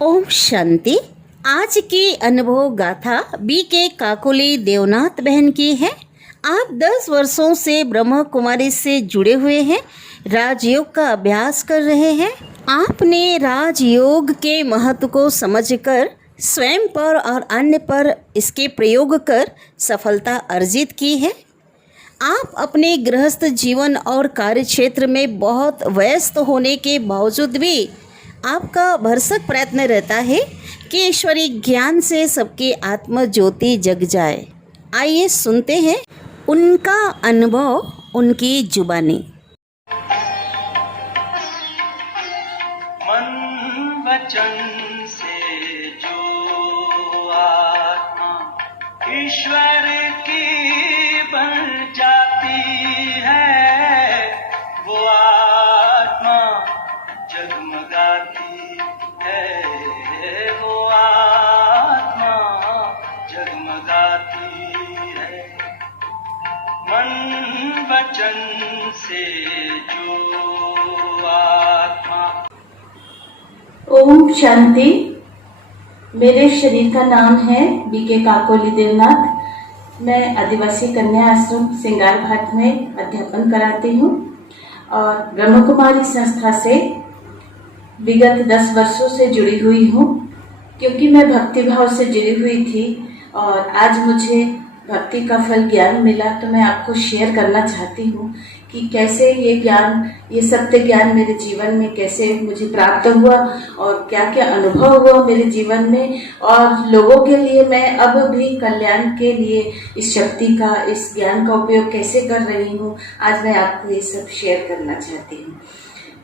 ओम शांति। आज की अनुभव गाथा B.K. काकोली देवनाथ बहन की है। आप 10 वर्षों से ब्रह्म कुमारी से जुड़े हुए हैं, राजयोग का अभ्यास कर रहे हैं। आपने राजयोग के महत्व को समझकर स्वयं पर और अन्य पर इसके प्रयोग कर सफलता अर्जित की है। आप अपने गृहस्थ जीवन और कार्य क्षेत्र में बहुत व्यस्त होने के बावजूद भी आपका भरसक प्रयत्न रहता है कि ईश्वरी ज्ञान से सबकी आत्म ज्योति जग जाए। आइए सुनते हैं उनका अनुभव, उनकी जुबानी। मन वचन से जो आत्मा ईश्वर की बन जाती है, वो आत्मा जगमगाती है, वो आत्मा जगमगाती है। मन वचन से जो आत्मा। ओम शांति। मेरे शरीर का नाम है B.K. काकोली देवनाथ। मैं आदिवासी कन्या आश्रम सिंगार घाट में अध्यापन कराती हूँ और ब्रह्म कुमारी संस्था से विगत 10 वर्षों से जुड़ी हुई हूँ। क्योंकि मैं भक्ति भाव से जुड़ी हुई थी और आज मुझे भक्ति का फल ज्ञान मिला, तो मैं आपको शेयर करना चाहती हूँ कि कैसे ये ज्ञान, ये सत्य ज्ञान मेरे जीवन में कैसे मुझे प्राप्त हुआ और क्या क्या अनुभव हुआ मेरे जीवन में, और लोगों के लिए मैं अब भी कल्याण के लिए इस शक्ति का, इस ज्ञान का उपयोग कैसे कर रही हूँ। आज मैं आपको ये सब शेयर करना चाहती हूँ।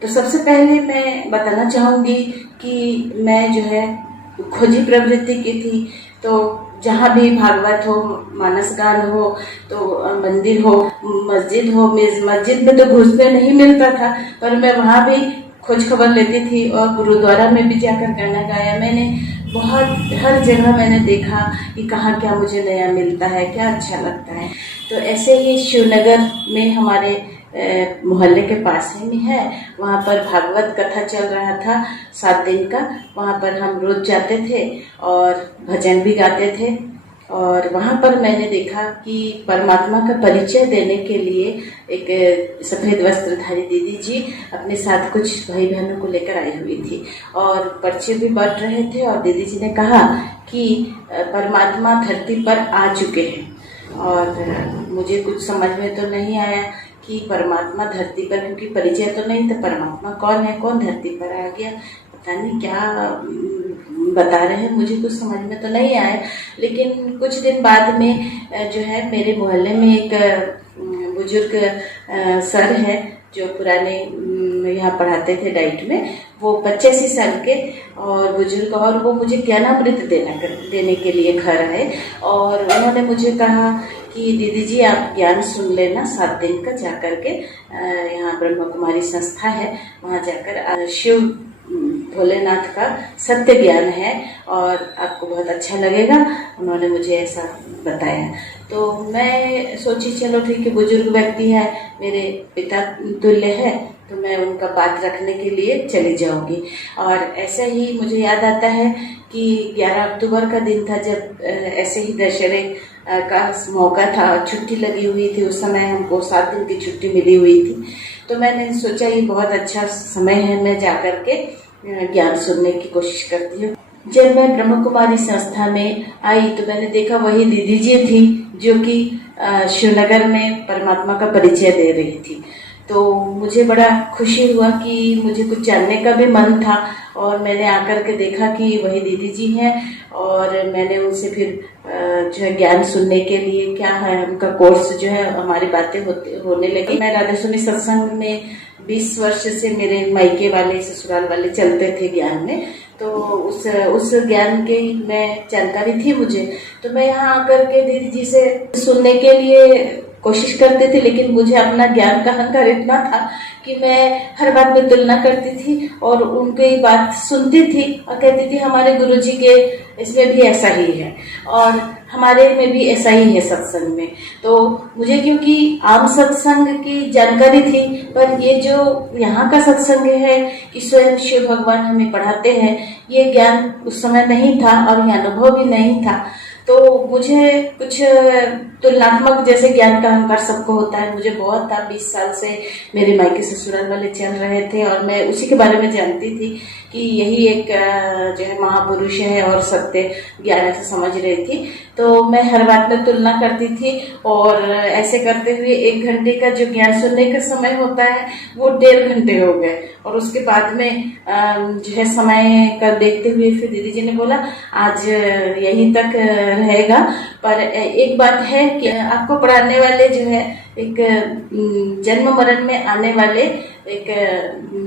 तो सबसे पहले मैं बताना चाहूँगी कि मैं जो है खोजी प्रवृत्ति की थी, तो जहाँ भी भागवत हो, मानस गान हो, तो मंदिर हो, मस्जिद हो, मस्जिद में तो घुसने नहीं मिलता था, पर मैं वहाँ भी खोज खबर लेती थी और गुरुद्वारा में भी जाकर गाना गाया। मैंने बहुत हर जगह मैंने देखा कि कहाँ क्या मुझे नया मिलता है, क्या अच्छा लगता है। तो ऐसे ही शिवनगर में हमारे मोहल्ले के पास ही में है, वहाँ पर भागवत कथा चल रहा था 7 दिन का। वहाँ पर हम रोज जाते थे और भजन भी गाते थे। और वहाँ पर मैंने देखा कि परमात्मा का परिचय देने के लिए एक सफ़ेद वस्त्रधारी दीदी जी अपने साथ कुछ भाई बहनों को लेकर आई हुई थी और पर्चे भी बांट रहे थे। और दीदी जी ने कहा कि परमात्मा धरती पर आ चुके हैं। और मुझे कुछ समझ में तो नहीं आया कि परमात्मा धरती पर, क्योंकि परिचय तो नहीं था, परमात्मा कौन है, कौन धरती पर आ गया, पता नहीं क्या बता रहे हैं, मुझे कुछ समझ में तो नहीं आया। लेकिन कुछ दिन बाद में जो है मेरे मोहल्ले में एक बुजुर्ग सर है जो पुराने यहाँ पढ़ाते थे डाइट में, वो 85 साल के और बुजुर्ग, और वो मुझे ज्ञानामृत देने के लिए घर आए। और उन्होंने मुझे कहा कि दीदी जी आप ज्ञान सुन लेना 7 दिन का, जाकर के यहाँ ब्रह्म कुमारी संस्था है, वहाँ जाकर शिव भोलेनाथ का सत्य ज्ञान है और आपको बहुत अच्छा लगेगा। उन्होंने मुझे ऐसा बताया। तो मैं सोची चलो ठीक है, बुजुर्ग व्यक्ति है, मेरे पिता तुल्य है, तो मैं उनका बात रखने के लिए चली जाऊंगी। और ऐसे ही मुझे याद आता है कि 11 अक्टूबर का दिन था, जब ऐसे ही दशहरे का मौका था, छुट्टी लगी हुई थी। उस समय हमको 7 दिन की छुट्टी मिली हुई थी। तो मैंने सोचा ये बहुत अच्छा समय है, मैं जाकर के ज्ञान सुनने की कोशिश करती हूँ। जब मैं ब्रह्म कुमारी संस्था में आई तो मैंने देखा वही दीदी जी थी जो कि शिवनगर में परमात्मा का परिचय दे रही थी। तो मुझे बड़ा खुशी हुआ कि मुझे कुछ जानने का भी मन था और मैंने आकर के देखा कि वही दीदी जी हैं। और मैंने उनसे फिर जो है ज्ञान सुनने के लिए, क्या है उनका कोर्स जो है, हमारी बातें होने लगी। मैं राधा स्वामी सत्संग में 20 वर्ष से मेरे मायके वाले, ससुराल वाले चलते थे ज्ञान में, तो उस ज्ञान के मैं जानकारी थी मुझे। तो मैं यहाँ आकर के दीदी जी से सुनने के लिए कोशिश करते थे, लेकिन मुझे अपना ज्ञान का अहंकार इतना था कि मैं हर बात में तुलना करती थी और उनकी बात सुनती थी और कहती थी हमारे गुरुजी के इसमें भी ऐसा ही है। और हमारे में भी ऐसा ही है सत्संग में। तो मुझे क्योंकि आम सत्संग की जानकारी थी, पर ये जो यहाँ का सत्संग है कि स्वयं शिव भगवान हमें पढ़ाते हैं, ये ज्ञान उस समय नहीं था और ये अनुभव भी नहीं था। तो मुझे कुछ तुलनात्मक जैसे ज्ञान का अहंकार सबको होता है, मुझे बहुत था। 20 साल से मेरे मायके ससुराल वाले चल रहे थे और मैं उसी के बारे में जानती थी कि यही एक जो है महापुरुष है और सत्य ज्ञान से समझ रही थी। तो मैं हर बात में तुलना करती थी और ऐसे करते हुए 1 घंटे का जो ज्ञान सुनने का समय होता है वो 1.5 घंटे हो गए। और उसके बाद में जो है समय का देखते हुए फिर दीदी जी ने बोला आज यहीं तक रहेगा, पर एक बात है कि आपको पढ़ाने वाले जो है एक जन्म मरण में आने वाले एक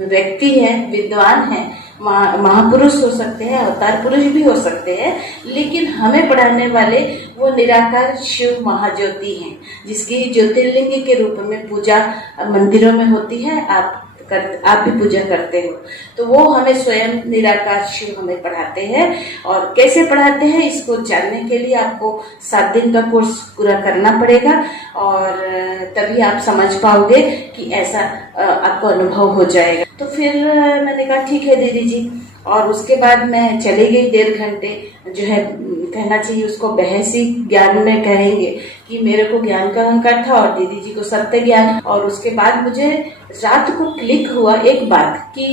व्यक्ति है, विद्वान है, महापुरुष हो सकते हैं, अवतार पुरुष भी हो सकते हैं, लेकिन हमें पढ़ाने वाले वो निराकार शिव महाज्योति हैं, जिसकी ज्योतिर्लिंग के रूप में पूजा मंदिरों में होती है। आप भी पूजा करते हो, तो वो हमें स्वयं निराकार शिव हमें पढ़ाते हैं। और कैसे पढ़ाते हैं इसको जानने के लिए आपको 7 दिन का कोर्स पूरा करना पड़ेगा और तभी आप समझ पाओगे कि ऐसा आपको अनुभव हो जाएगा। तो फिर मैंने कहा ठीक है दीदी जी, और उसके बाद मैं चली गई 1.5 घंटे, जो है कहना चाहिए उसको बहसी ज्ञान में कहेंगे कि मेरे को ज्ञान का अहंकार था और दीदी जी को सत्य ज्ञान। और उसके बाद मुझे रात को क्लिक हुआ एक बात कि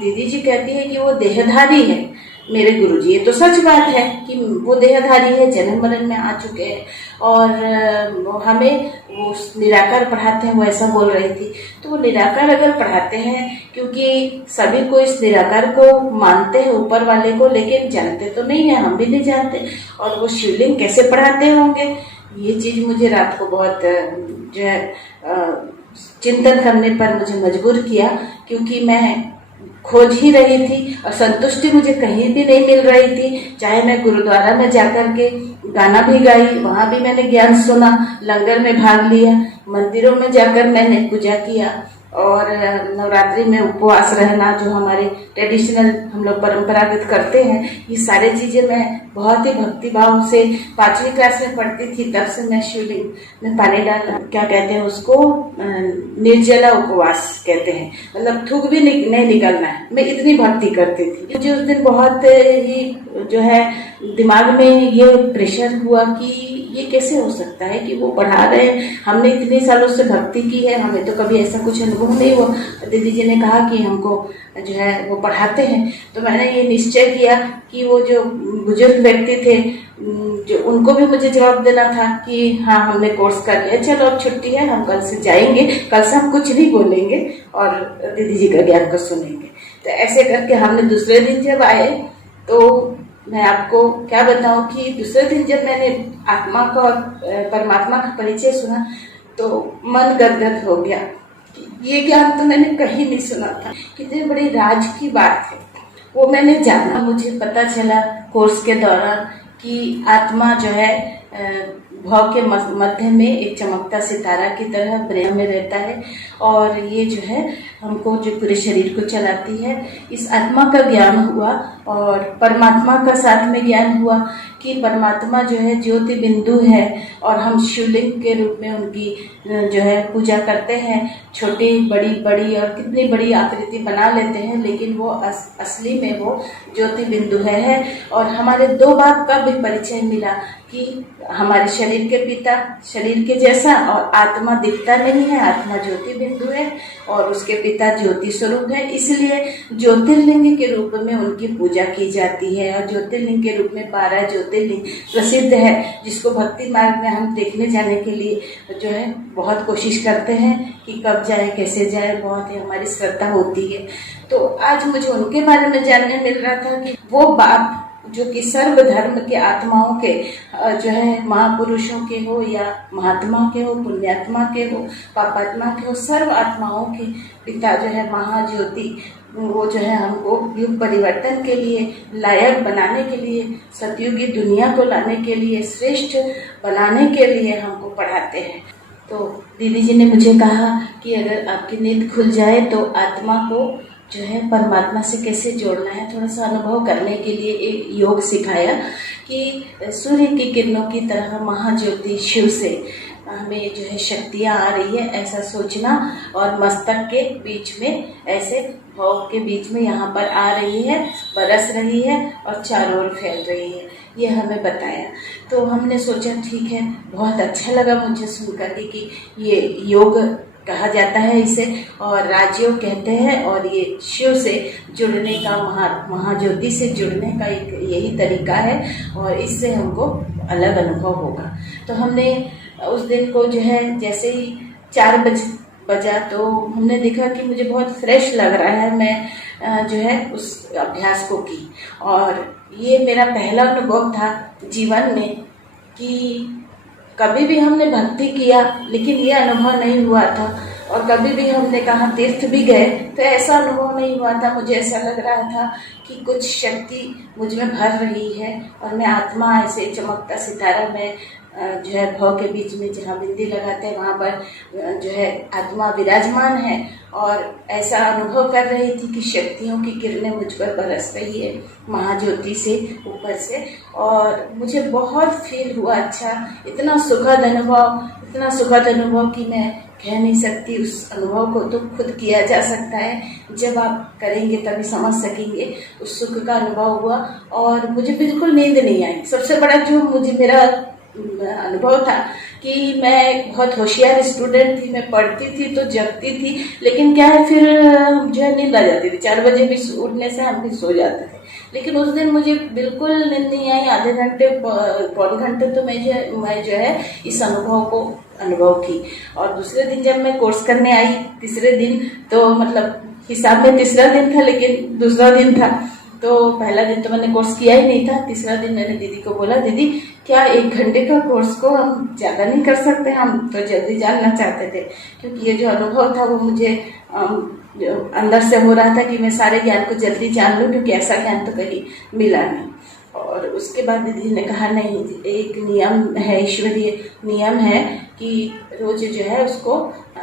दीदी जी कहती है कि वो देहधारी है मेरे गुरुजी। ये तो सच बात है कि वो देहधारी है, जन्म मरण में आ चुके हैं और हमें वो निराकार पढ़ाते हैं, वो ऐसा बोल रही थी। तो वो निराकार अगर पढ़ाते हैं, क्योंकि सभी को इस निराकार को मानते हैं ऊपर वाले को, लेकिन जानते तो नहीं है, हम भी नहीं जानते, और वो शिवलिंग कैसे पढ़ाते होंगे, ये चीज मुझे रात को बहुत जो है चिंतन करने पर मुझे मजबूर किया, क्योंकि मैं खोज ही रही थी और संतुष्टि मुझे कहीं भी नहीं मिल रही थी। चाहे मैं गुरुद्वारा में जाकर के गाना भी गाई, वहां भी मैंने ज्ञान सुना, लंगर में भाग लिया, मंदिरों में जाकर मैंने पूजा किया और नवरात्रि में उपवास रहना, जो हमारे ट्रेडिशनल हम लोग परंपरागत करते हैं, ये सारी चीजें मैं बहुत ही भक्ति भाव से 5वीं क्लास में पढ़ती थी, तब से मैं शिवलिंग में पानी डालना, क्या कहते हैं उसको, निर्जला उपवास कहते हैं, मतलब थूक भी नहीं निकलना है, मैं इतनी भक्ति करती थी। मुझे उस दिन बहुत ही जो है दिमाग में ये प्रेशर हुआ कि ये कैसे हो सकता है कि वो पढ़ा रहे हैं, हमने इतने सालों से भक्ति की है, हमें तो कभी ऐसा कुछ अनुभव नहीं हुआ। दीदी जी ने कहा कि हमको जो है वो पढ़ाते हैं। तो मैंने ये निश्चय किया कि वो जो बुजुर्ग व्यक्ति थे, जो उनको भी मुझे जवाब देना था कि हाँ हमने कोर्स कर लिया, चलो अब छुट्टी है, हम कल से जाएंगे, कल से हम कुछ नहीं बोलेंगे और दीदी जी का ज्ञान को सुनेंगे। तो ऐसे करके हमने दूसरे दिन जब आए, तो मैं आपको क्या बताऊं कि दूसरे दिन जब मैंने आत्मा का और परमात्मा का परिचय सुना तो मन गदगद हो गया। ये ज्ञान तो मैंने कहीं नहीं सुना था, कितनी बड़ी राज की बात है, वो मैंने जाना। मुझे पता चला कोर्स के दौरान कि आत्मा जो है भाव के मध्य में एक चमकता सितारा की तरह ब्रेन में रहता है और ये जो है हमको जो पूरे शरीर को चलाती है। इस आत्मा का ज्ञान हुआ और परमात्मा का साथ में ज्ञान हुआ कि परमात्मा जो है ज्योति बिंदु है और हम शिवलिंग के रूप में उनकी जो है पूजा करते हैं। छोटी बड़ी बड़ी और कितनी बड़ी आकृति बना लेते हैं, लेकिन वो असली में वो ज्योति बिंदु है। और हमारे 2 बात का भी परिचय मिला कि हमारे शरीर के पिता शरीर के जैसा और आत्मा दिखता नहीं है, आत्मा ज्योति बिंदु है और उसके पिता ज्योति स्वरूप है। इसलिए ज्योतिर्लिंग के रूप में उनकी पूजा की जाती है और ज्योतिर्लिंग के रूप में 12 ज्योतिर्लिंग प्रसिद्ध है, जिसको भक्ति मार्ग में हम देखने जाने के लिए जो है बहुत कोशिश करते हैं कि कब जाए कैसे जाए, बहुत ही हमारी श्रद्धा होती है। तो आज मुझे उनके बारे में जानने मिल रहा था कि वो बाप जो कि सर्व धर्म के आत्माओं के जो है महापुरुषों के हो या महात्मा के हो, पुण्यात्मा के हो, पापात्मा के हो, सर्व आत्माओं के पिता जो है महाज्योति, वो जो है हमको युग परिवर्तन के लिए, लायक बनाने के लिए, सतयुगी दुनिया को लाने के लिए, श्रेष्ठ बनाने के लिए हमको पढ़ाते हैं। तो दीदी जी ने मुझे कहा कि अगर आपकी नींद खुल जाए तो आत्मा को जो है परमात्मा से कैसे जोड़ना है, थोड़ा सा अनुभव करने के लिए एक योग सिखाया कि सूर्य की किरणों की तरह महाज्योति शिव से हमें जो है शक्तियाँ आ रही है, ऐसा सोचना, और मस्तक के बीच में ऐसे भाव के बीच में यहाँ पर आ रही है, बरस रही है और चारों ओर फैल रही है, ये हमें बताया। तो हमने सोचा ठीक है, बहुत अच्छा लगा मुझे सुनकर कि ये योग कहा जाता है इसे, और राजयोग कहते हैं, और ये शिव से जुड़ने का, महाज्योति से जुड़ने का एक यही तरीका है, और इससे हमको अलग अनुभव होगा। तो हमने उस दिन को जो है जैसे ही 4 बजा तो हमने देखा कि मुझे बहुत फ्रेश लग रहा है, मैं जो है उस अभ्यास को की, और ये मेरा पहला अनुभव था जीवन में कि कभी भी हमने भक्ति किया लेकिन ये अनुभव नहीं हुआ था, और कभी भी हमने कहा तीर्थ भी गए तो ऐसा अनुभव नहीं हुआ था। मुझे ऐसा लग रहा था कि कुछ शक्ति मुझ में भर रही है, और मैं आत्मा ऐसे चमकता सितारा में जो है भाव के बीच में जहाँ बिंदी लगाते हैं वहाँ पर जो है आत्मा विराजमान है, और ऐसा अनुभव कर रही थी कि शक्तियों की किरणें मुझ पर बरस रही है महाज्योति से ऊपर से, और मुझे बहुत फील हुआ अच्छा, इतना सुखद अनुभव कि मैं कह नहीं सकती। उस अनुभव को तो खुद किया जा सकता है, जब आप करेंगे तभी समझ सकेंगे। उस सुख का अनुभव हुआ और मुझे बिल्कुल नींद नहीं आई। सबसे बड़ा जो मुझे मेरा अनुभव था कि मैं बहुत होशियार स्टूडेंट थी, मैं पढ़ती थी तो जगती थी, लेकिन क्या है फिर जो है नींद आ जाती थी। 4 बजे भी उठने से हम भी सो जाते थे, लेकिन उस दिन मुझे बिल्कुल नींद नहीं आई। आधे घंटे पौने घंटे तो मैं जो है इस अनुभव को अनुभव की। और दूसरे दिन जब मैं कोर्स करने आई, तीसरे दिन तो मतलब हिसाब में तीसरा दिन था लेकिन दूसरा दिन था, तो पहला दिन तो मैंने कोर्स किया ही नहीं था। तीसरा दिन मैंने दीदी को बोला, दीदी क्या 1 घंटे का कोर्स को हम ज़्यादा नहीं कर सकते, हम तो जल्दी जानना चाहते थे, क्योंकि ये जो अनुभव था वो मुझे अंदर से हो रहा था कि मैं सारे ज्ञान को जल्दी जान लूँ, क्योंकि ऐसा ज्ञान तो कहीं मिला नहीं। और उसके बाद दीदी ने कहा नहीं, एक नियम है, ईश्वरीय नियम है कि रोज जो है उसको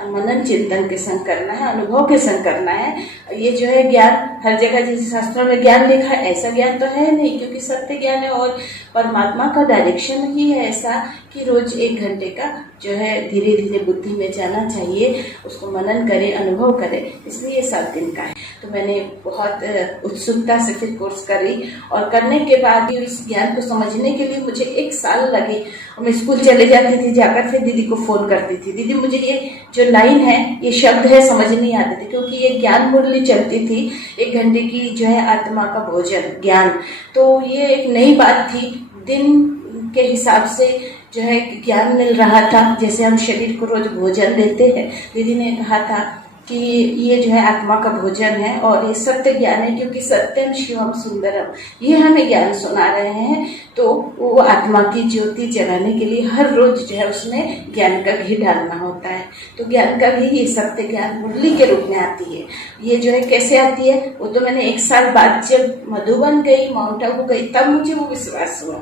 मनन चिंतन के संग करना है, अनुभव के संग करना है। ये जो है ज्ञान हर जगह जैसे शास्त्रों में ज्ञान लिखा है ऐसा ज्ञान तो है नहीं, क्योंकि सत्य ज्ञान है और परमात्मा का डायरेक्शन ही है ऐसा कि रोज 1 घंटे का जो है धीरे धीरे बुद्धि में जाना चाहिए, उसको मनन करे, अनुभव करे, इसलिए 7 दिन का है। तो मैंने बहुत उत्सुकता से फिर कोर्स करी, और करने के बाद भी इस ज्ञान को समझने के लिए मुझे 1 साल लगी। मैं स्कूल चले जाती थी, जाकर फिर दीदी को फोन करती थी, दीदी मुझे ये जो लाइन है, ये शब्द है, समझ नहीं आते थे, क्योंकि ये ज्ञान मुरली चलती थी 1 घंटे की जो है आत्मा का भोजन ज्ञान। तो ये एक नई बात थी, दिन के हिसाब से जो है ज्ञान मिल रहा था, जैसे हम शरीर को रोज भोजन देते हैं। दीदी ने कहा था कि ये जो है आत्मा का भोजन है और ये सत्य ज्ञान है, क्योंकि सत्यम शिवम सुंदरम, ये हमें ज्ञान सुना रहे हैं। तो वो आत्मा की ज्योति जगाने के लिए हर रोज जो है उसमें ज्ञान का घी डालना होता है। तो ज्ञान का घी ये सत्य ज्ञान मुरली के रूप में आती है। ये जो है कैसे आती है वो तो मैंने 1 साल बाद जब मधुबन गई, माउंट आबू गई, तब मुझे वो विश्वास हुआ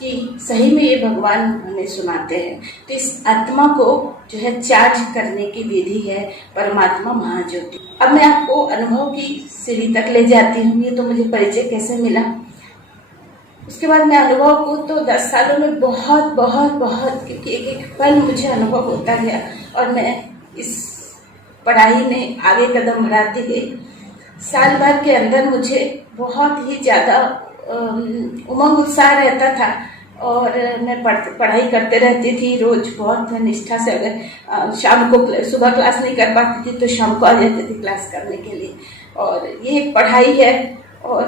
कि सही में ये भगवान हमें सुनाते हैं। तो इस आत्मा को जो है चार्ज करने की विधि है परमात्मा महाज्योति। अब मैं आपको अनुभव की सीढ़ी तक ले जाती हूँ। ये तो मुझे परिचय कैसे मिला, उसके बाद मैं अनुभव को तो 10 सालों में बहुत बहुत बहुत, क्योंकि एक एक पल मुझे अनुभव होता गया और मैं इस पढ़ाई में आगे कदम बढ़ाती गई। साल भर के अंदर मुझे बहुत ही ज़्यादा उमंग उत्साह रहता था और मैं पढ़ाई करते रहती थी रोज बहुत निष्ठा से। अगर शाम को सुबह क्लास नहीं कर पाती थी तो शाम को आ जाती थी क्लास करने के लिए। और ये एक पढ़ाई है और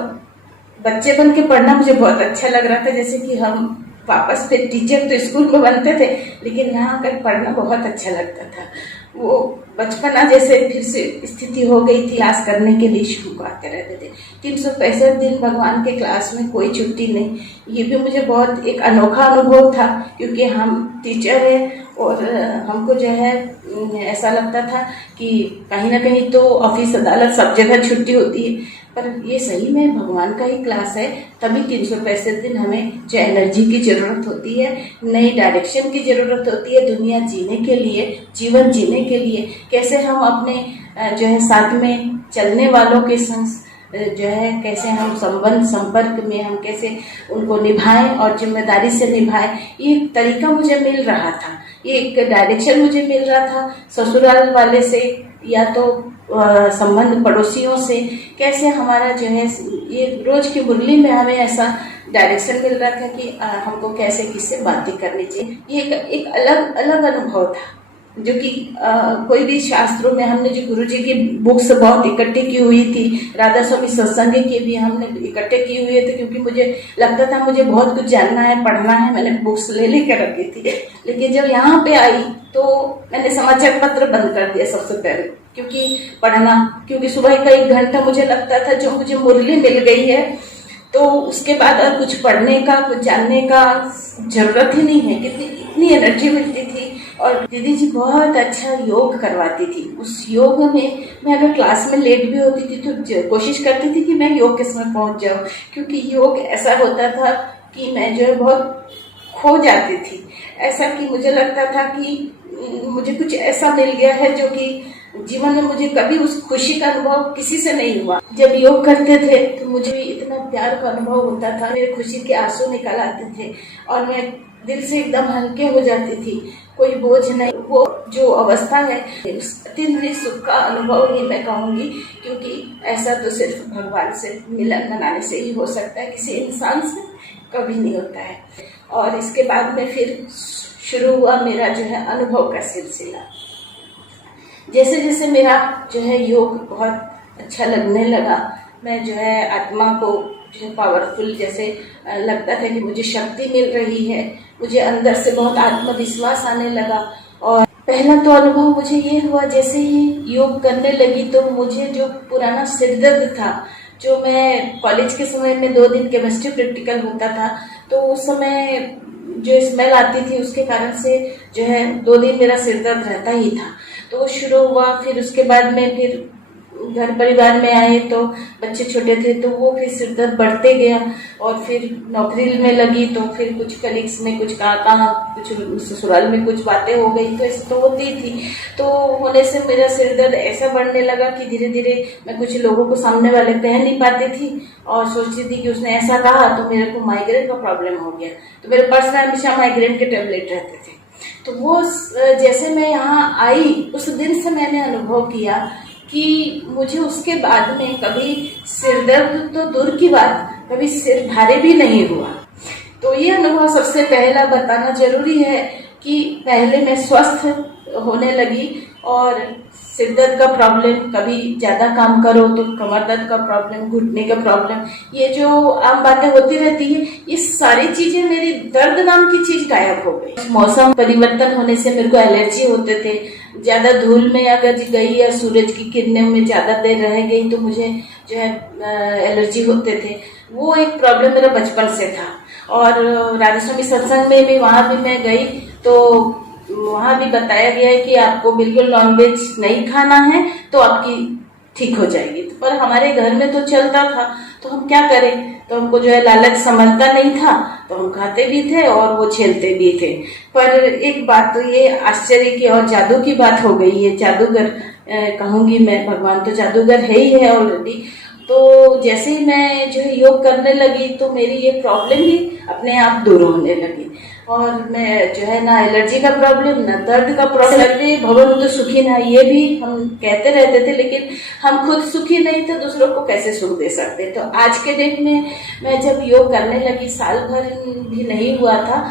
बच्चे बन के पढ़ना मुझे बहुत अच्छा लग रहा था, जैसे कि हम वापस फिर टीचर तो स्कूल में बनते थे, लेकिन यहाँ आकर पढ़ना बहुत अच्छा लगता था। वो बचपना जैसे फिर से स्थिति हो गई थी, क्लास करने के लिए शुरू को आते रहते थे। 365 दिन भगवान के क्लास में कोई छुट्टी नहीं। ये भी मुझे बहुत एक अनोखा अनुभव था, क्योंकि हम टीचर हैं और हमको जो है ऐसा लगता था कि कहीं ना कहीं तो ऑफिस अदालत सब जगह छुट्टी होती है, पर ये सही में भगवान का ही क्लास है। तभी 365 दिन हमें जो एनर्जी की जरूरत होती है, नई डायरेक्शन की जरूरत होती है दुनिया जीने के लिए, जीवन जीने के लिए। कैसे हम अपने जो है साथ में चलने वालों के संग जो है कैसे हम संबंध संपर्क में हम कैसे उनको निभाएं और जिम्मेदारी से निभाएं, ये एक तरीका मुझे मिल रहा था, ये एक डायरेक्शन मुझे मिल रहा था ससुराल वाले से या तो संबंध पड़ोसियों से। कैसे हमारा जो है ये रोज की मुरली में हमें ऐसा डायरेक्शन मिल रहा था कि हमको कैसे किससे बातें करनी चाहिए। ये एक अलग अलग अनुभव था जो कि कोई भी शास्त्रों में हमने जो गुरु जी की बुक्स बहुत इकट्ठी की हुई थी, राधा स्वामी सत्संग के भी हमने इकट्ठे किए हुए थे, क्योंकि मुझे लगता था मुझे बहुत कुछ जानना है, पढ़ना है। मैंने बुक्स ले लेकर रखी थी, लेकिन जब यहाँ पे आई तो मैंने समाचार पत्र बंद कर दिया सबसे पहले, क्योंकि सुबह का 1 घंटा मुझे लगता था जो मुझे मुरली मिल गई है तो उसके बाद और कुछ पढ़ने का कुछ जानने का जरूरत ही नहीं है। कितनी इतनी एनर्जी मिलती थी। और दीदी जी बहुत अच्छा योग करवाती थी। उस योग में मैं अगर क्लास में लेट भी होती थी तो कोशिश करती थी कि मैं योग के समय पहुंच जाऊं, क्योंकि योग ऐसा होता था कि मैं जो है बहुत खो जाती थी। ऐसा कि मुझे लगता था कि मुझे कुछ ऐसा मिल गया है जो कि जीवन में मुझे कभी उस खुशी का अनुभव किसी से नहीं हुआ। जब योग करते थे तो मुझे भी इतना प्यार का अनुभव होता था, मेरे खुशी के आंसू निकल आते थे और मैं दिल से एकदम हल्के हो जाती थी, कोई बोझ नहीं। वो जो अवस्था है अत्यंत सुख का अनुभव ही मैं कहूँगी, क्योंकि ऐसा तो सिर्फ भगवान से मिलन मनाने से ही हो सकता है, किसी इंसान से कभी नहीं होता है। और इसके बाद में फिर शुरू हुआ मेरा जो है अनुभव का सिलसिला। जैसे जैसे मेरा जो है योग बहुत अच्छा लगने लगा, मैं जो है आत्मा को जो है पावरफुल जैसे लगता था कि मुझे शक्ति मिल रही है, मुझे अंदर से बहुत आत्मविश्वास आने लगा। और पहला तो अनुभव मुझे ये हुआ, जैसे ही योग करने लगी तो मुझे जो पुराना सिरदर्द था, जो मैं कॉलेज के समय में 2 दिन केमिस्ट्री प्रैक्टिकल होता था तो उस समय जो स्मेल आती थी उसके कारण से जो है 2 दिन मेरा सिरदर्द रहता ही था। तो वो शुरू हुआ। फिर उसके बाद में फिर घर परिवार में आए तो बच्चे छोटे थे तो वो फिर सिरदर्द बढ़ते गया। और फिर नौकरी में लगी तो फिर कुछ कलीग्स में कुछ कहा कुछ ससुराल में कुछ बातें हो गई तो ऐसे तो होती थी। तो होने से मेरा सिरदर्द ऐसा बढ़ने लगा कि धीरे धीरे मैं कुछ लोगों को सामने वाले कह नहीं पाती थी और सोचती थी कि उसने ऐसा कहा तो मेरे को माइग्रेन का प्रॉब्लम हो गया। तो मेरे पास में हमेशा माइग्रेन के टेबलेट रहते थे। तो वो जैसे मैं यहाँ आई उस दिन से मैंने अनुभव किया कि मुझे उसके बाद में कभी सिरदर्द तो दूर की बात, कभी सिर भारी भी नहीं हुआ। तो ये अनुभव सबसे पहला बताना जरूरी है कि पहले मैं स्वस्थ होने लगी और सिरदर्द का प्रॉब्लम, कभी ज्यादा काम करो तो कमर दर्द का प्रॉब्लम, घुटने का प्रॉब्लम, ये जो आम बातें होती रहती है, ये सारी चीजें मेरी दर्द नाम की चीज गायब हो गई। मौसम परिवर्तन होने से मेरे को एलर्जी होते थे। ज्यादा धूल में अगर गई या सूरज की किरणों में ज्यादा देर रह गई तो मुझे जो है एलर्जी होते थे। वो एक प्रॉब्लम मेरा बचपन से था। और राधा स्वामी सत्संग में भी वहां भी मैं गई तो वहां भी बताया गया है कि आपको बिल्कुल नॉनवेज नहीं खाना है तो आपकी ठीक हो जाएगी। तो पर हमारे घर में तो चलता था तो हम क्या करें, तो हमको जो है लालच समझता नहीं था तो हम खाते भी थे और वो झेलते भी थे। पर एक बात तो ये आश्चर्य की और जादू की बात हो गई है। जादूगर कहूंगी मैं, भगवान तो जादूगर है ही है ऑलरेडी। तो जैसे ही मैं जो है योग करने लगी तो मेरी ये प्रॉब्लम ही अपने आप दूर होने लगी। और मैं जो है ना एलर्जी का प्रॉब्लम ना दर्द का प्रॉब्लम, सर्वे भवन तो सुखी ना, ये भी हम कहते रहते थे, लेकिन हम खुद सुखी नहीं थे, दूसरों को कैसे सुख दे सकते। तो आज के डेट में मैं जब योग करने लगी, साल भर भी नहीं हुआ था,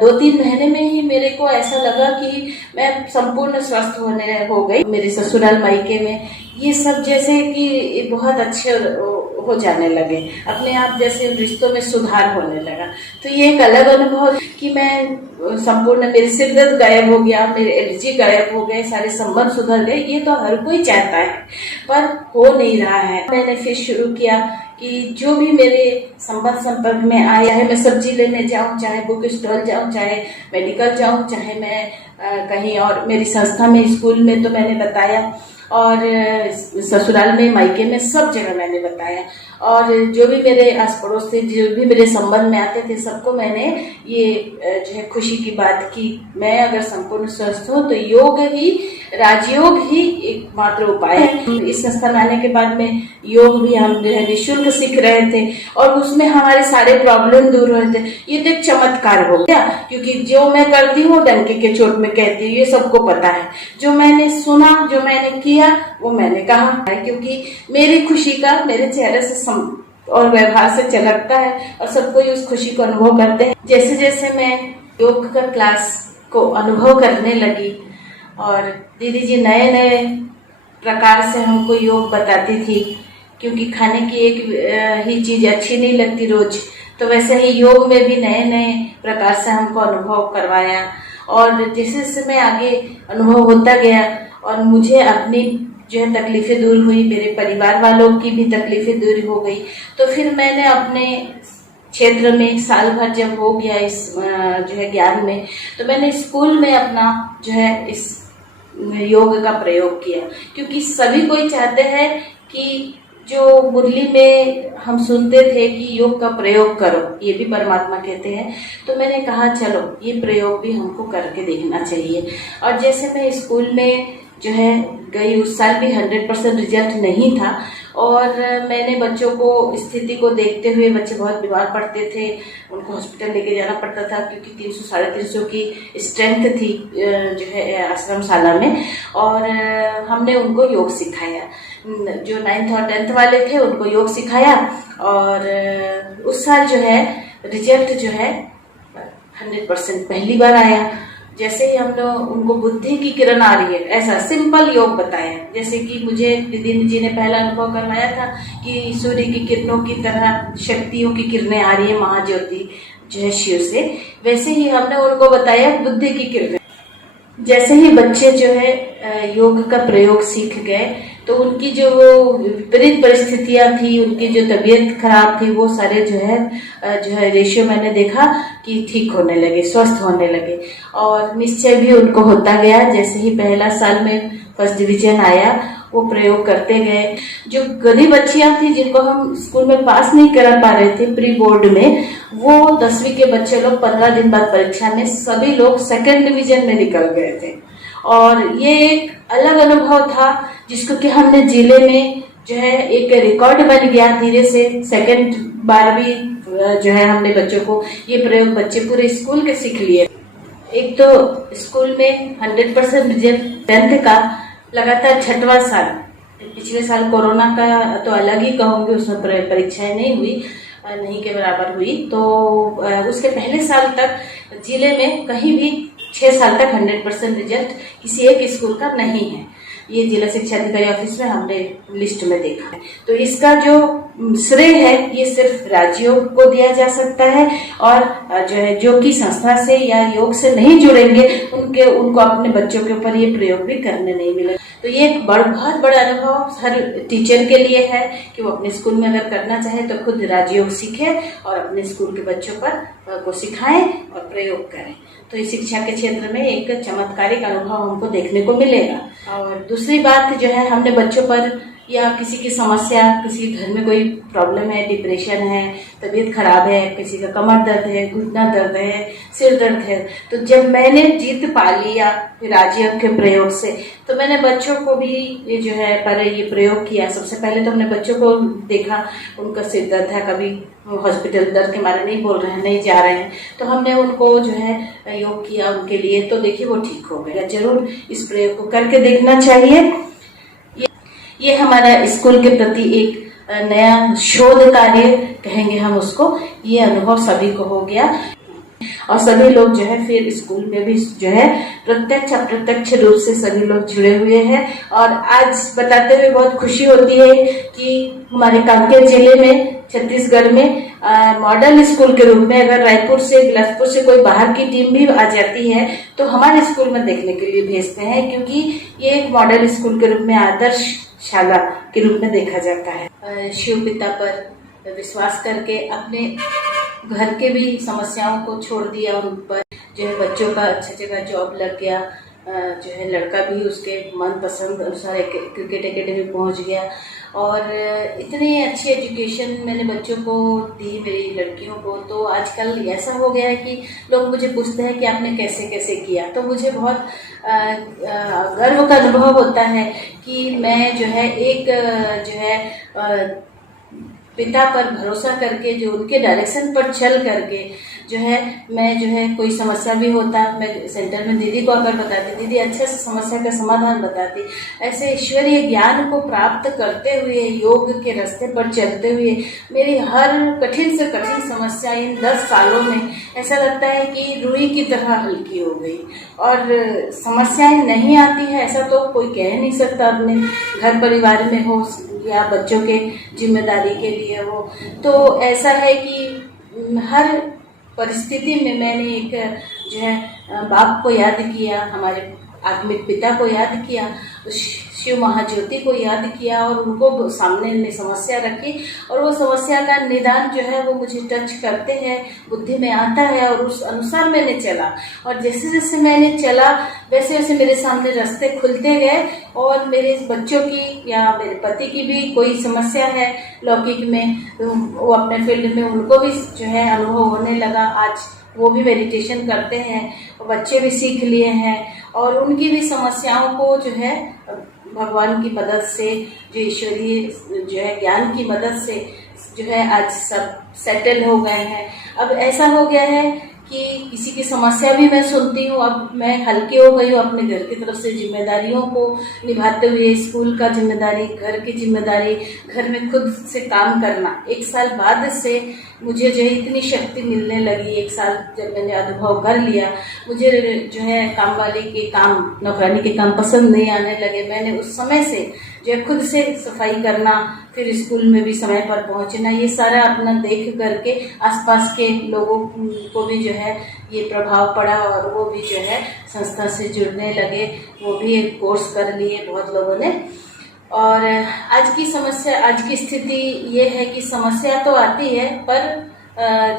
2-3 महीने में ही मेरे को ऐसा लगा कि मैं संपूर्ण स्वस्थ होने हो गई। मेरे ससुराल मायके में ये सब जैसे कि बहुत अच्छे हो जाने लगे, अपने आप जैसे रिश्तों में सुधार होने लगा। तो ये एक अलग अनुभव कि मैं संपूर्ण, मेरे सिर दर्द गायब हो गया, मेरे एलर्जी गायब हो गए, सारे संबंध सुधर गए। ये तो हर कोई चाहता है पर हो नहीं रहा है। मैंने फिर शुरू किया कि जो भी मेरे संबंध संपर्क में आया, चाहे मैं सब्जी लेने जाऊं, चाहे बुक स्टॉल जाऊं, चाहे मेडिकल जाऊं, चाहे मैं कहीं और मेरी संस्था में, स्कूल में, तो मैंने बताया। और ससुराल में, मायके में, सब जगह मैंने बताया। और जो भी मेरे आस पड़ोस से जो भी मेरे संबंध में आते थे सबको मैंने ये जो है खुशी की बात की। मैं अगर संपूर्ण स्वस्थ हूँ तो योग ही, राजयोग ही एकमात्र उपाय है। इस संस्था में आने के बाद में योग भी हम जो है निःशुल्क सीख रहे थे और उसमें हमारे सारे प्रॉब्लम दूर हो रहे थे। ये तो एक चमत्कार हो गया, क्योंकि जो मैं करती हूँ डंके के चोट में कहती हूँ, ये सबको पता है। जो मैंने सुना, जो मैंने किया, वो मैंने कहा है, क्योंकि मेरी खुशी का मेरे चेहरे से और व्यवहार से झलकता है और सब कोई उस खुशी को अनुभव करते हैं। जैसे जैसे मैं योग का क्लास को अनुभव करने लगी और दीदी जी नए नए प्रकार से हमको योग बताती थी, क्योंकि खाने की एक ही चीज अच्छी नहीं लगती रोज, तो वैसे ही योग में भी नए नए प्रकार से हमको अनुभव करवाया। और जैसे जैसे मैं आगे अनुभव होता गया और मुझे अपनी जो है तकलीफें दूर हुई, मेरे परिवार वालों की भी तकलीफें दूर हो गई, तो फिर मैंने अपने क्षेत्र में साल भर जब हो गया इस जो है ज्ञान में, तो मैंने स्कूल में अपना जो है इस योग का प्रयोग किया। क्योंकि सभी कोई चाहते हैं कि जो मुरली में हम सुनते थे कि योग का प्रयोग करो, ये भी परमात्मा कहते हैं, तो मैंने कहा चलो ये प्रयोग भी हमको करके देखना चाहिए। और जैसे मैं स्कूल में जो है गई, उस साल भी 100% रिजल्ट नहीं था और मैंने बच्चों को स्थिति को देखते हुए, बच्चे बहुत बीमार पड़ते थे, उनको हॉस्पिटल लेके जाना पड़ता था क्योंकि 300-350 की स्ट्रेंथ थी जो है आश्रमशाला में। और हमने उनको योग सिखाया, जो 9th और 10th वाले थे उनको योग सिखाया और उस साल जो है रिजल्ट जो है 100% पहली बार आया। जैसे ही हम लोग उनको बुद्धि की किरण आ रही है, ऐसा सिंपल योग बताया। जैसे कि मुझे दीदी जी ने पहला अनुभव करवाया था कि सूर्य की किरणों की तरह शक्तियों की किरणें आ रही है महाज्योति जो है शिव से, वैसे ही हमने उनको बताया बुद्धि की किरणें। जैसे ही बच्चे जो है योग का प्रयोग सीख गए तो उनकी जो विपरीत परिस्थितियां थी, उनकी जो तबीयत खराब थी, वो सारे जो है रेशियो मैंने देखा कि ठीक होने लगे, स्वस्थ होने लगे और निश्चय भी उनको होता गया। जैसे ही पहला साल में फर्स्ट डिवीजन आया, वो प्रयोग करते गए। जो गरीब बच्चियां थी जिनको हम स्कूल में पास नहीं करा पा रहे थे प्री बोर्ड में, वो 10वीं के बच्चे लोग 15 दिन बाद परीक्षा में सभी लोग 2nd डिवीजन में निकल गए थे। और ये एक अलग अनुभव था जिसको कि हमने जिले में जो है एक रिकॉर्ड बन गया। धीरे से 2nd बार भी जो है हमने बच्चों को ये प्रयोग, बच्चे पूरे स्कूल के सीख लिए। एक तो स्कूल में 100% रिजल्ट 10th का लगातार 6वां साल, पिछले साल कोरोना का तो अलग ही कहूंगी, उसमें परीक्षाएं नहीं हुई, नहीं के बराबर हुई। तो उसके पहले साल तक जिले में कहीं भी 6 साल तक 100% रिजल्ट किसी एक स्कूल का नहीं है। ये जिला शिक्षा अधिकारी ऑफिस में हमने लिस्ट में देखा है। तो इसका जो श्रेय है ये सिर्फ राजयोग को दिया जा सकता है और जो है जो कि संस्था से या योग से नहीं जुड़ेंगे उनको अपने बच्चों के ऊपर ये प्रयोग भी करने नहीं मिले। तो ये एक बहुत बड़ा अनुभव हर टीचर के लिए है कि वो अपने स्कूल में अगर करना चाहे तो खुद राजयोग सीखे और अपने स्कूल के बच्चों पर को सिखाएं और प्रयोग करें। तो इस शिक्षा के क्षेत्र में एक चमत्कारिक अनुभव हमको देखने को मिलेगा। और दूसरी बात जो है, हमने बच्चों पर या किसी की समस्या, किसी के घर में कोई प्रॉब्लम है, डिप्रेशन है, तबीयत खराब है, किसी का कमर दर्द है, घुटना दर्द है, सिर दर्द है, तो जब मैंने जीत पा लिया राजयोग के प्रयोग से, तो मैंने बच्चों को भी ये जो है पर ये प्रयोग किया। सबसे पहले तो हमने बच्चों को देखा, उनका सिर दर्द है, कभी हॉस्पिटल दर्द के मारे नहीं बोल रहे हैं, नहीं जा रहे हैं, तो हमने उनको जो है योग किया उनके लिए, तो देखिए वो ठीक हो गया। जरूर इस प्रयोग को करके देखना चाहिए। ये हमारा स्कूल के प्रति एक नया शोध कार्य कहेंगे हम उसको, ये अनुभव सभी को हो गया और सभी लोग जो है फिर स्कूल में भी जो है प्रत्यक्ष अप्रत्यक्ष रूप से सभी लोग जुड़े हुए हैं। और आज बताते हुए बहुत खुशी होती है कि हमारे कांकेर जिले में, छत्तीसगढ़ में मॉडल स्कूल के रूप में अगर रायपुर से, बिलासपुर से कोई बाहर की टीम भी आ जाती है तो हमारे स्कूल में देखने के लिए भेजते हैं, क्योंकि ये एक मॉडल स्कूल के रूप में, आदर्श शाला के रूप में देखा जाता है। शिव पिता पर विश्वास करके अपने घर के भी समस्याओं को छोड़ दिया और उन पर जो है बच्चों का अच्छा जगह जॉब लग गया, जो है लड़का भी उसके मन पसंद अनुसार क्रिकेट एकेडमी पहुंच गया और इतनी अच्छी एजुकेशन मैंने बच्चों को दी, मेरी लड़कियों को। तो आजकल ऐसा हो गया है कि लोग मुझे पूछते हैं कि आपने कैसे कैसे किया। तो मुझे बहुत गर्व का अनुभव होता है कि मैं जो है एक जो है पिता पर भरोसा करके, जो उनके डायरेक्शन पर चल करके जो है, मैं जो है कोई समस्या भी होता, मैं सेंटर में दीदी को आकर बताती, दीदी अच्छे से समस्या का समाधान बताती। ऐसे ईश्वरीय ज्ञान को प्राप्त करते हुए, योग के रास्ते पर चलते हुए, मेरी हर कठिन से कठिन समस्या इन 10 सालों में ऐसा लगता है कि रुई की तरह हल्की हो गई। और समस्याएं नहीं आती है ऐसा तो कोई कह नहीं सकता, अपने घर परिवार में हो या बच्चों के जिम्मेदारी के लिए हो। तो ऐसा है कि हर परिस्थिति में मैंने एक जो है बाप को याद किया, हमारे आत्मिक पिता को याद किया, शिव महाज्योति को याद किया और उनको सामने में समस्या रखी। और वो समस्या का निदान जो है वो मुझे टच करते हैं, बुद्धि में आता है और उस अनुसार मैंने चला। और जैसे जैसे मैंने चला वैसे वैसे मेरे सामने रास्ते खुलते गए। और मेरे बच्चों की या मेरे पति की भी कोई समस्या है लौकिक में, वो अपने फील्ड में, उनको भी जो है अनुभव होने लगा। आज वो भी मेडिटेशन करते हैं, बच्चे भी सीख लिए हैं और उनकी भी समस्याओं को जो है भगवान की मदद से, जो ईश्वरीय जो है ज्ञान की मदद से जो है आज सब सेटल हो गए हैं। अब ऐसा हो गया है कि किसी की समस्या भी मैं सुनती हूँ। अब मैं हल्की हो गई हूँ अपने घर की तरफ से जिम्मेदारियों को निभाते हुए, स्कूल का जिम्मेदारी, घर की जिम्मेदारी, घर में खुद से काम करना। 1 साल बाद से मुझे जो है इतनी शक्ति मिलने लगी। 1 साल जब मैंने अनुभव कर लिया, मुझे जो है काम वाले के काम, नौकरानी के काम पसंद नहीं आने लगे। मैंने उस समय से जो है खुद से सफाई करना, फिर स्कूल में भी समय पर पहुंचना, ये सारा अपना देख करके आसपास के लोगों को भी जो है ये प्रभाव पड़ा और वो भी जो है संस्था से जुड़ने लगे। वो भी एक कोर्स कर लिए बहुत लोगों ने। और आज की समस्या, आज की स्थिति ये है कि समस्या तो आती है पर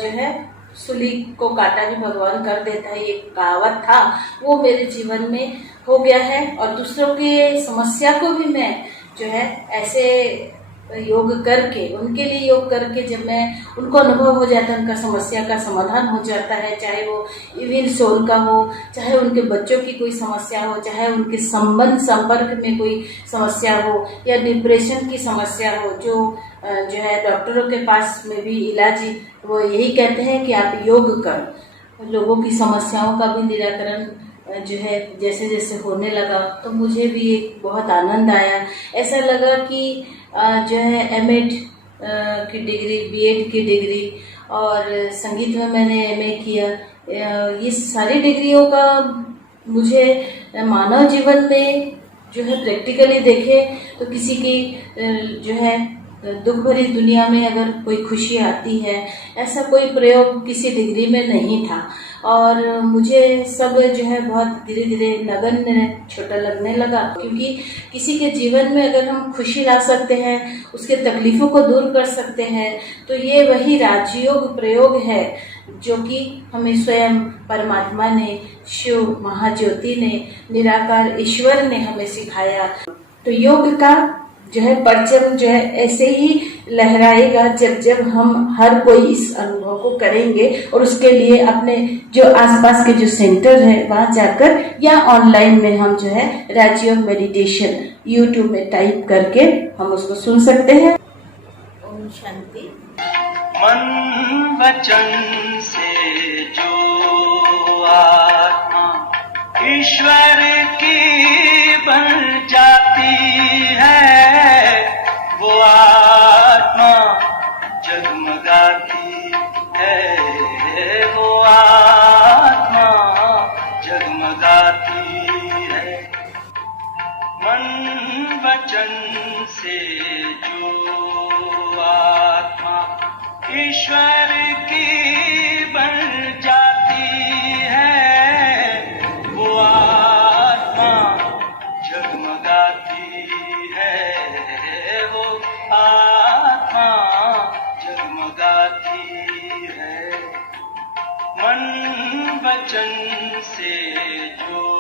जो है सूली को काटा भी भगवान कर देता है, ये कहावत था, वो मेरे जीवन में हो गया है। और दूसरों की समस्या को भी मैं जो है ऐसे योग करके, उनके लिए योग करके, जब मैं उनको अनुभव हो जाता है, उनका समस्या का समाधान हो जाता है, चाहे वो इविल सोल का हो, चाहे उनके बच्चों की कोई समस्या हो, चाहे उनके संपर्क में कोई समस्या हो या डिप्रेशन की समस्या हो, जो है डॉक्टरों के पास में भी इलाज वो यही कहते हैं कि आप योग करो। लोगों की समस्याओं का भी निराकरण जो है जैसे जैसे होने लगा तो मुझे भी एक बहुत आनंद आया। ऐसा लगा कि जो है एमएड की डिग्री, बीएड की डिग्री और संगीत में मैंने एमए किया, ये सारी डिग्रियों का मुझे मानव जीवन में जो है प्रैक्टिकली देखे तो किसी की जो है दुख भरी दुनिया में अगर कोई खुशी आती है, ऐसा कोई प्रयोग किसी डिग्री में नहीं था। और मुझे सब जो है बहुत धीरे धीरे नगण्य, छोटा लगने लगा, क्योंकि किसी के जीवन में अगर हम खुशी ला सकते हैं, उसके तकलीफों को दूर कर सकते हैं, तो ये वही राजयोग प्रयोग है जो कि हमें स्वयं परमात्मा ने, शिव महाज्योति ने, निराकार ईश्वर ने हमें सिखाया। तो योग का जो है परचम जो है ऐसे ही लहराएगा जब जब हम हर कोई इस अनुभव को करेंगे। और उसके लिए अपने जो आसपास के जो सेंटर है वहां जाकर या ऑनलाइन में हम जो है राजयोग मेडिटेशन YouTube में टाइप करके हम उसको सुन सकते हैं। ओम शांति। मन वचन से जो आत्मा ईश्वर की बन जाती है, वो आत्मा जगमगाती है, वो आत्मा जगमगाती है। मन वचन से जो आत्मा ईश्वर की बन जाती है, वो आत्मा जगमगाती है, वो आत्मा जगमगाती है। मन वचन से जो